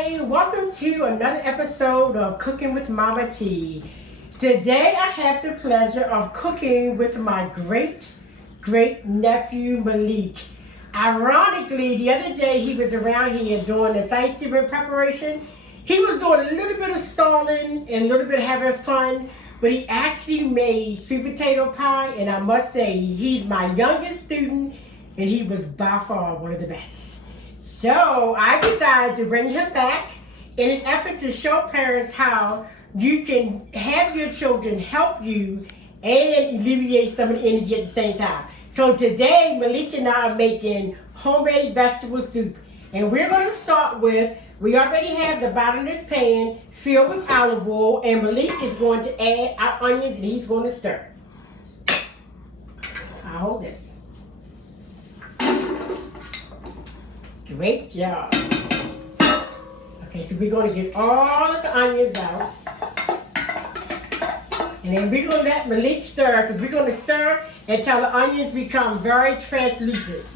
Hi, welcome to another episode of Cooking with Momma T. Today I have the pleasure of cooking with my great nephew Malik. Ironically, the other day he was around here doing the Thanksgiving preparation. He was doing a little bit of stalling and a little bit of having fun, but he actually made sweet potato pie, and I must say he's my youngest student and he was by far one of the best. So I decided to bring him back in an effort to show parents how you can have your children help you and alleviate some of the energy at the same time. So today Malik and I are making homemade vegetable soup, and we're going to start with, we already have the bottom of this pan filled with olive oil, and Malik is going to add our onions and he's going to stir. I'll hold this. Great job. Okay, so we're going to get all of the onions out. And then we're going to let Malik stir, because we're going to stir until the onions become very translucent.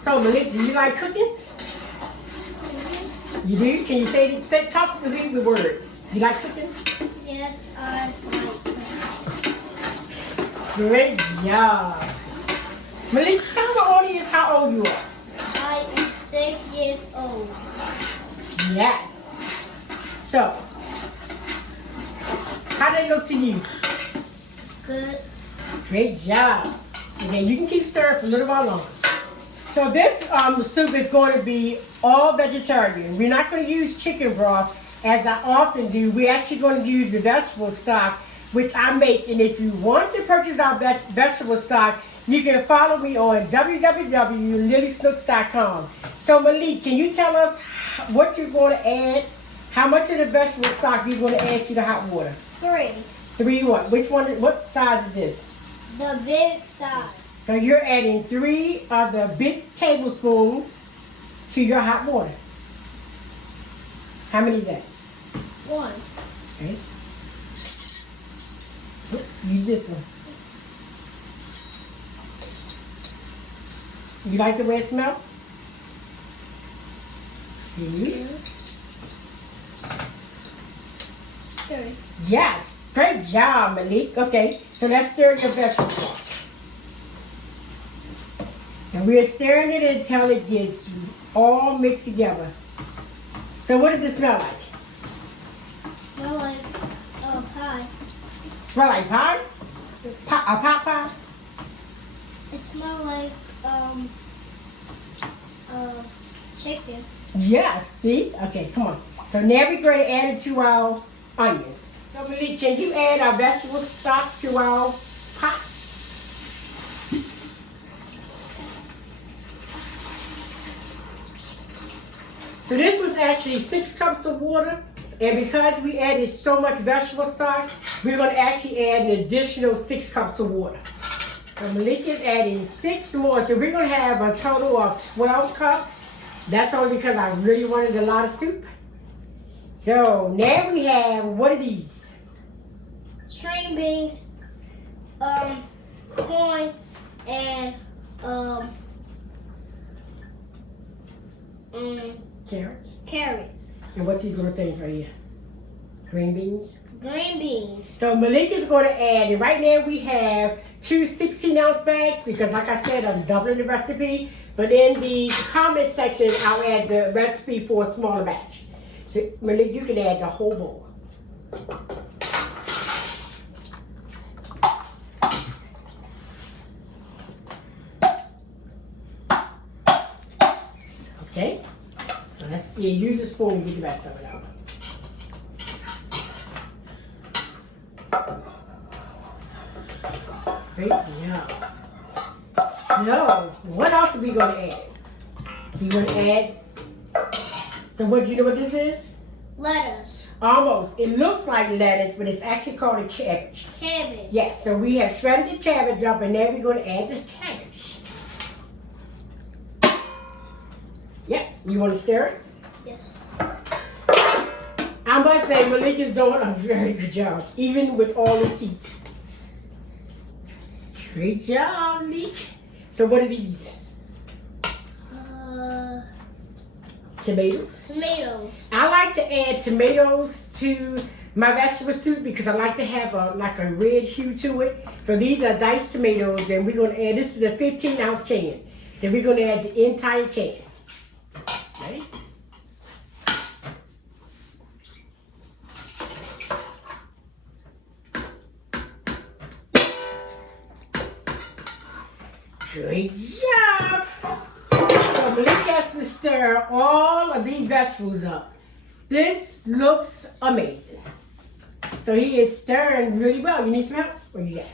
So Malik, do you like cooking? You do? Can you say talk to me with words? You like cooking? Yes, I like. Great job. Malik, tell the audience how old you are. I am 6 years old. Yes. So, how do they look to you? Good. Great job. Okay, you can keep stirring for a little while longer. So this soup is going to be all vegetarian. We're not going to use chicken broth as I often do. We're actually going to use the vegetable stock, which I make. And if you want to purchase our vegetable stock, you can follow me on www.lilysnooks.com. So Malik, can you tell us what you're going to add? How much of the vegetable stock you're going to add to the hot water? 3. 3 what? Which one? What size is this? The big size. So you're adding 3 of the big tablespoons to your hot water. How many is that? 1. Okay. Use this one. You like the way it smells? See? 3. Yes. Great job, Malik. Okay, so let's stir your vegetables. And we're stirring it until it gets all mixed together. So what does it smell like? Smell like pie. Smell like pie? A pot pie? It smells like chicken. Yes, see? Okay, come on. So now we're going to add it to our onions. So Malik, can you add our vegetable stock to our pot? So this was actually 6 cups of water, and because we added so much vegetable stock, we're going to actually add an additional 6 cups of water. So Malik is adding 6 more, so we're going to have a total of 12 cups. That's only because I really wanted a lot of soup. So now we have, what are these? String beans, corn, and Carrots. And what's these little things right here? Green beans? Green beans. So Malik is going to add, and right now we have 2 16-ounce bags, because like I said, I'm doubling the recipe. But in the comment section, I'll add the recipe for a smaller batch. So Malik, you can add the whole bowl. Okay. So let's use a spoon and get the rest of it out. Great job. So, what else are we going to add? So you're going to add, so what, do you know what this is? Lettuce. Almost. It looks like lettuce, but it's actually called a cabbage. Cabbage. Yes, so we have shredded the cabbage up, and then we're going to add the cabbage. Yep, you want to stir it? Yes. I must say, Malik is doing a very good job, even with all this heat. Great job, Malik. So what are these? Tomatoes. Tomatoes. I like to add tomatoes to my vegetable soup because I like to have a red hue to it. So these are diced tomatoes, and we're going to add, this is a 15-ounce can. So we're going to add the entire can. Ready? Great job. So Malik has to stir all of these vegetables up. This looks amazing. So he is stirring really well. You need some help? Or you got it?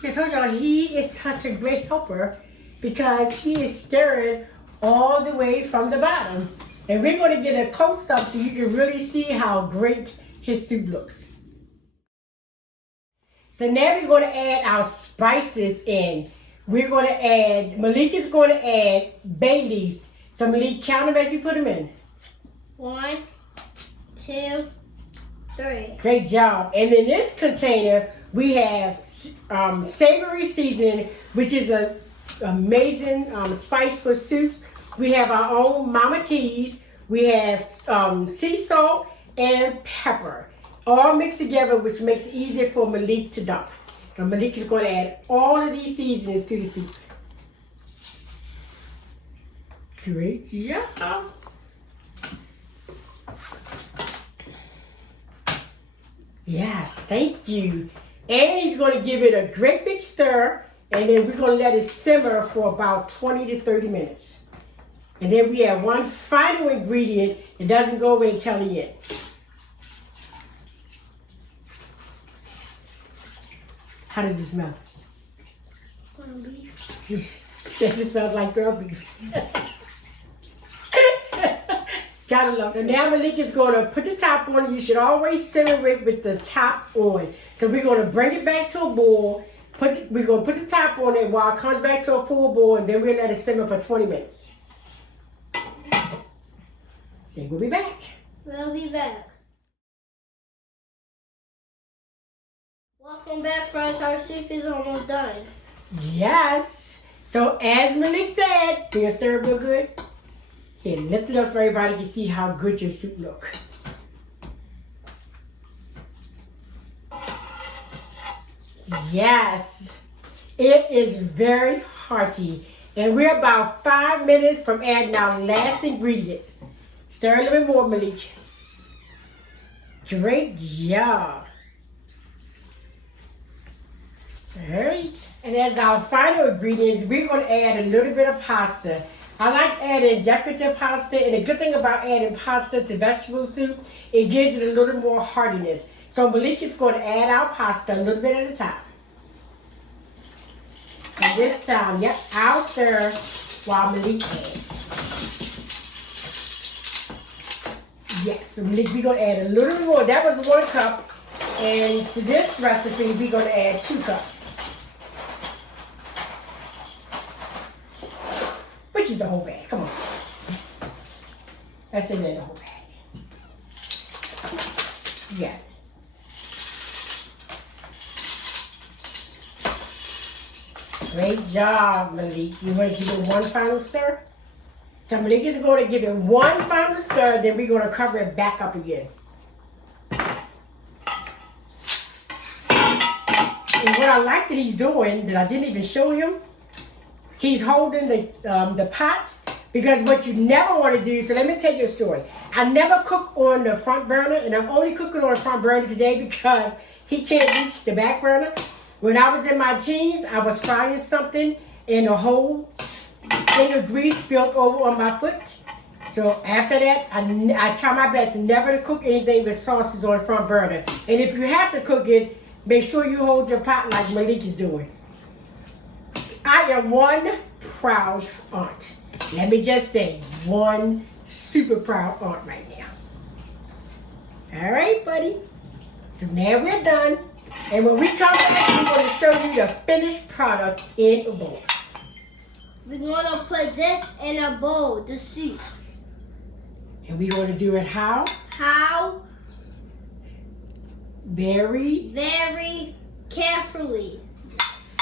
See, I told y'all he is such a great helper because he is stirring all the way from the bottom. And we're going to get a close-up so you can really see how great his soup looks. So now we're going to add our spices in. We're going to add, Malik is going to add bay leaves. So Malik, count them as you put them in. 1, 2, 3. Great job. And in this container, we have Savory Seasoning, which is an amazing spice for soups. We have our own Momma T's. We have sea salt and pepper, all mixed together, which makes it easier for Malik to dump. So Malik is going to add all of these seasonings to the soup. Great job. Yes, thank you. And he's going to give it a great big stir, and then we're going to let it simmer for about 20 to 30 minutes. And then we have one final ingredient that doesn't go away until the end. How does it smell? Ground beef. Says it smells like ground beef. Gotta love it. So now Malik is going to put the top on. You should always simmer it with the top on. So we're going to bring it back to a boil. We're going to put the top on it while it comes back to a full boil, and then we're going to let it simmer for 20 minutes. See, we'll be back. We'll be back. Welcome back, friends. Our soup is almost done. Yes. So as Malik said, can you stir it real good? Here, lift it up so everybody can see how good your soup look. Yes, it is very hearty. And we're about 5 minutes from adding our last ingredients. Stir a little bit more, Malik. Great job. All right. And as our final ingredients, we're going to add a little bit of pasta. I like adding decorative pasta, and the good thing about adding pasta to vegetable soup, it gives it a little more heartiness. So Malik is going to add our pasta a little bit at a time. And this time, yep, I'll stir while Malik adds. Yes, so Malik, we're going to add a little more. That was 1 cup, and to this recipe, we're going to add 2 cups. Which is the whole bag. Come on. That's in there, the whole bag. Yeah. Great job, Malik. You want to give it one final stir? So Malik is going to give it one final stir, then we're going to cover it back up again. And what I like that he's doing, that I didn't even show him, he's holding the pot, because what you never want to do, so let me tell you a story. I never cook on the front burner, and I'm only cooking on the front burner today because he can't reach the back burner. When I was in my teens, I was frying something and a whole thing of grease spilled over on my foot. So after that, I try my best never to cook anything with sauces on the front burner. And if you have to cook it, make sure you hold your pot like Malik is doing. I am one proud aunt. Let me just say, one super proud aunt right now. All right, buddy. So now we're done. And when we come back, we're going to show you the finished product in a bowl. We're going to put this in a bowl, the soup. And we're going to do it how? How? Very carefully. Yes.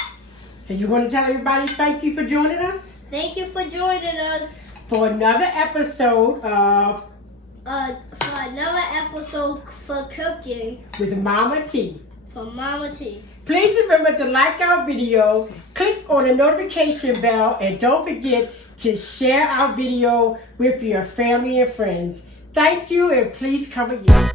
So you're going to tell everybody thank you for joining us? Thank you for joining us for another episode of for cooking with Momma T. for Momma T. Please remember to like our video, click on the notification bell, and don't forget to share our video with your family and friends. Thank you, and please come again.